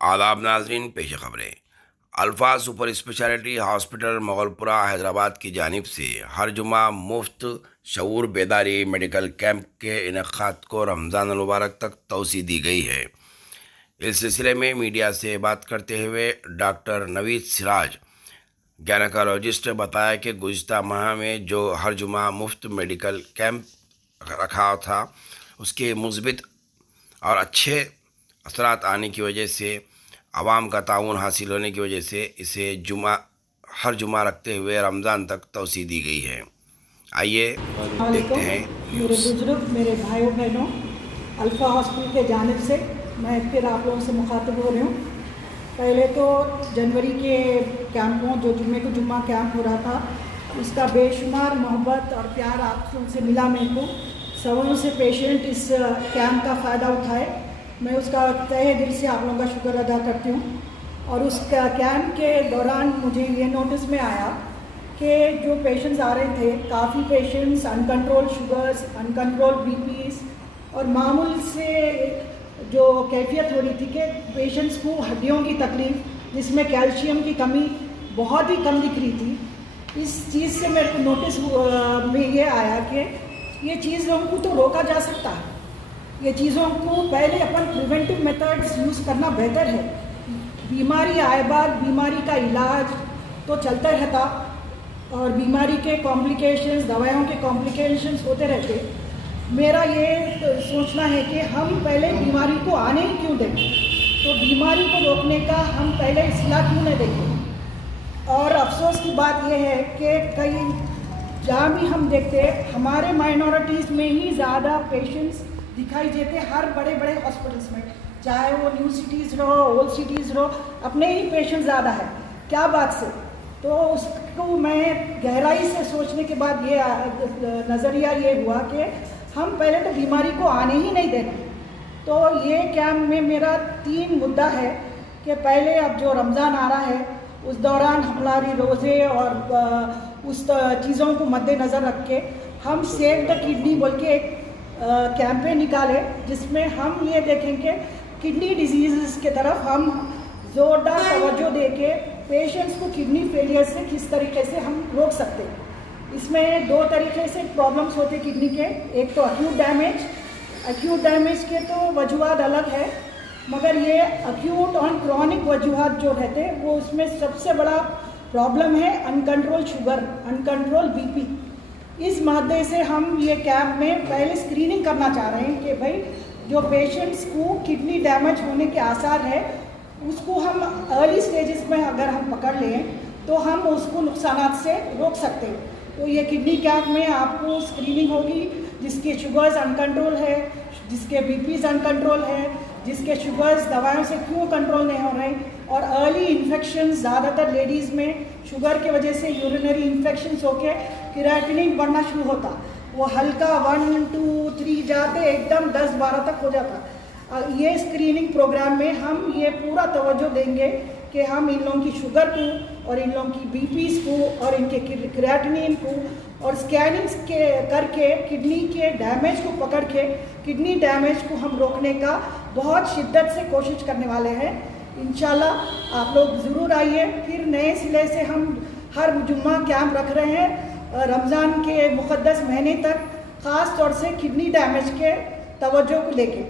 आदाब नाजरीन, पेश खबरें। Alpha super speciality hospital Moghalpura Hyderabad की जानिब से हर जुमा मुफ्त शऊर बेदारी मेडिकल कैंप के इनेकाद को रमज़ान मुबारक तक तोसी दी गई है। इस सिलसिले में मीडिया से बात करते हुए डॉक्टर नवीद सिराज गैनकोलॉजिस्ट बताया कि गुज़िश्ता माह में जो हर जुमा मुफ्त मेडिकल कैंप रखा था, उसके मुस्बित और अच्छे असरात आने की वजह से, आवाम का ताउन हासिल होने की वजह से इसे हर जुमा रखते हुए रमज़ान तक तोसी दी गई है। आइए देखते हैं मेरे बुजुर्ग, मेरे भाइयों बहनों, अल्फ़ा हॉस्पिटल के जानिब से मैं फिर आप लोगों से मुखातिब हो रही हूँ। पहले तो जनवरी के कैंपों जो जुम्मे को जुम्मा कैंप हो रहा था, उसका बेशुमार मोहब्बत और प्यार आप से मिला। मेरे को सवालों से पेशेंट इस कैंप का फ़ायदा उठाए, मैं उसका तहे दिल से आप लोगों का शुक्र अदा करती हूँ। और उस कैंप के दौरान मुझे ये नोटिस में आया कि जो पेशेंट्स आ रहे थे, काफ़ी पेशेंट्स अनकंट्रोल शुगर्स, अनकंट्रोल बीपीस और मामूल से जो कैफियत हो रही थी कि पेशेंट्स को हड्डियों की तकलीफ़, जिसमें कैल्शियम की कमी बहुत ही कम दिख रही थी। इस चीज़ से मेरे को नोटिस में ये आया कि ये चीज़ लोगों को तो रोका जा सकता है। ये चीज़ों को पहले अपन प्रिवेंटिव मेथड्स यूज़ करना बेहतर है। बीमारी आए बाद बीमारी का इलाज तो चलता रहता और बीमारी के कॉम्प्लिकेशंस, दवाइयों के कॉम्प्लिकेशंस होते रहते। मेरा ये सोचना है कि हम पहले बीमारी को आने ही क्यों दें, तो बीमारी को रोकने का हम पहले इस्लाह क्यों नहीं देंगे। और अफसोस की बात यह है कि कई जहाँ भी हम देखते हमारे माइनॉरिटीज़ में ही ज़्यादा पेशेंट्स दिखाई देते हर बड़े बड़े हॉस्पिटल्स में, चाहे वो न्यू सिटीज़ रहो, ओल्ड सिटीज़ रहो, अपने ही पेशेंट ज़्यादा है। क्या बात से? तो उसको मैं गहराई से सोचने के बाद ये नज़रिया ये हुआ कि हम पहले तो बीमारी को आने ही नहीं देना। तो ये कैंप में मेरा 3 मुद्दा है कि पहले अब जो रमज़ान आ रहा है, उस दौरान हमारी रोज़े और उस चीज़ों को मद्देनज़र रख के हम सेव द किडनी बोल के एक कैंपेन निकाले, जिसमें हम ये देखेंगे किडनी डिजीज़ के तरफ हम ज़ोरदार तवज्जो दे के पेशेंट्स को किडनी फेलियर से किस तरीके से हम रोक सकते हैं। इसमें 2 तरीके से प्रॉब्लम्स होते किडनी के। एक तो अक्यूट डैमेज के तो वजूहात अलग है, मगर ये अक्यूट और क्रॉनिक वजूहात जो रहते हैं वो उसमें सबसे बड़ा प्रॉब्लम है अनकंट्रोल शुगर, अनकंट्रोल बीपी। इस मादे से हम ये कैंप में पहले स्क्रीनिंग करना चाह रहे हैं कि भाई जो पेशेंट्स को किडनी डैमेज होने के आसार है, उसको हम अर्ली स्टेजेस में अगर हम पकड़ लें तो हम उसको नुकसानात से रोक सकते हैं। तो ये किडनी कैंप में आपको स्क्रीनिंग होगी, जिसके शुगर्स अनकंट्रोल है, जिसके बीपीज अनकंट्रोल है, जिसके शुगर्स दवाइयों से क्यों कंट्रोल नहीं हो रहे, और अर्ली इन्फेक्शन ज़्यादातर लेडीज़ में शुगर की वजह से यूरिनरी इन्फेक्शंस होके क्रिएटिनिन बढ़ना शुरू होता। वो हल्का 1, 2, 3 जाते एकदम 10-12 तक हो जाता। ये स्क्रीनिंग प्रोग्राम में हम ये पूरा तवज्जो देंगे कि हम इन लोगों की शुगर को और इन लोगों की बीपीज़ को और इनके क्रिएटिनिन को और स्कैनिंग्स के करके किडनी के डैमेज को पकड़ के किडनी डैमेज को हम रोकने का बहुत शिद्दत से कोशिश करने वाले हैं। इंशाल्लाह आप लोग ज़रूर आइए। फिर नए सिले से हम हर जुम्मा कैंप रख रहे हैं रमज़ान के मुक़द्दस महीने तक, ख़ास तौर से किडनी डैमेज के तवज्जो को लेके।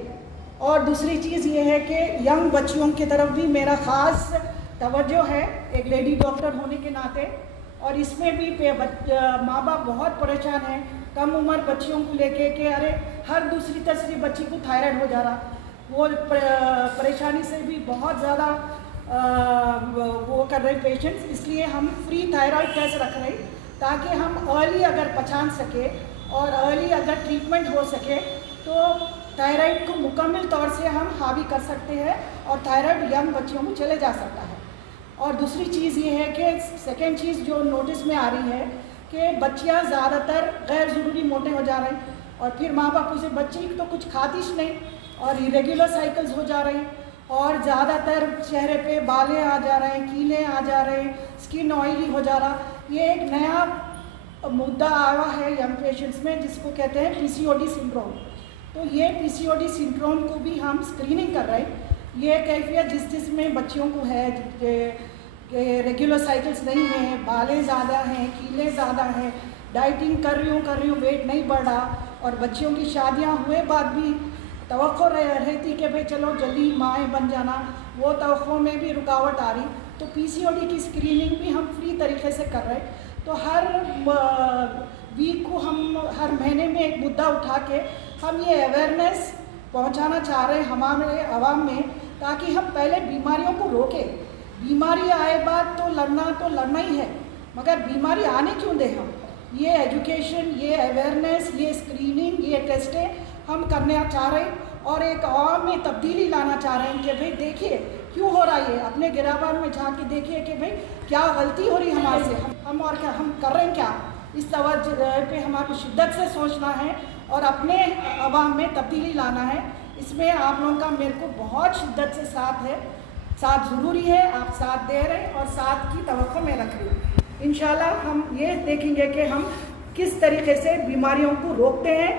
और दूसरी चीज़ ये है कि यंग बच्चियों की तरफ भी मेरा ख़ास तवज्जो है, एक लेडी डॉक्टर होने के नाते। और इसमें भी माँ बाप बहुत परेशान हैं कम उम्र बच्चियों को लेके कि अरे हर दूसरी तीसरी बच्ची को थायराइड हो जा रहा। वो परेशानी से भी बहुत ज़्यादा वो कर रहे पेशेंट्स। इसलिए हम फ्री थायराइड टेस्ट रख रहे ताकि हम अर्ली अगर पहचान सके और अर्ली अगर ट्रीटमेंट हो सके तो थायराइड को मुकम्मल तौर से हम हावी कर सकते हैं और थायराइड यंग बच्चियों को चले जा सकता है। और दूसरी चीज़ ये है कि सेकेंड चीज़ जो नोटिस में आ रही है कि बच्चियाँ ज़्यादातर गैर ज़रूरी मोटे हो जा रहे हैं, और फिर माँ बाप उसे बच्ची तो कुछ खातीश नहीं और इरेगुलर साइकिल्स हो जा रहे हैं, और ज़्यादातर चेहरे पे बालें आ जा रहे हैं, कीले आ जा रहे हैं, स्किन ऑयली हो जा रहा। ये एक नया मुद्दा आया है यंग पेशेंट्स में, जिसको कहते हैं पीसीओडी सिंड्रोम। तो ये पीसीओडी सिंड्रोम को भी हम स्क्रीनिंग कर रहे हैं। ये कैफियत जिसमें बच्चियों को है कि रेगुलर साइकिल्स नहीं हैं, बालें ज़्यादा हैं, कीलें ज़्यादा हैं, डाइटिंग कर रही हूँ, वेट नहीं बढ़ रहा, और बच्चियों की शादियाँ हुए बाद भी तवक्को रहती कि भाई चलो जल्दी माएँ बन जाना, वो तवक्को में भी रुकावट आ रही। तो पीसीओडी की स्क्रीनिंग भी हम फ्री तरीके से कर रहे हैं। तो हर वीक को हम हर महीने में एक मुद्दा उठा के हम ये अवेयरनेस पहुंचाना चाह रहे हैं हमारे आवाम में, ताकि हम पहले बीमारियों को रोकें। बीमारी आए बाद तो लड़ना ही है, मगर बीमारी आने क्यों दें हम? ये एजुकेशन, ये अवेयरनेस, ये स्क्रीनिंग, ये टेस्टें हम करना चाह रहे हैं, और एक आवाम में तब्दीली लाना चाह रहे हैं कि भाई देखिए क्यों हो रहा है, अपने गिराबान में झांक के देखिए कि भाई क्या गलती हो रही है हमारे से, हम और क्या हम कर रहे हैं, क्या इस तवज्जो पे हमारी शिद्दत से सोचना है और अपने आवाम में तब्दीली लाना है। इसमें आप लोगों का मेरे को बहुत शिद्दत से साथ है, साथ ज़रूरी है, आप साथ दे रहे हैं और साथ की तवक्को में रख रहे हैं। इंशाल्लाह हम ये देखेंगे कि हम किस तरीके से बीमारियों को रोकते हैं।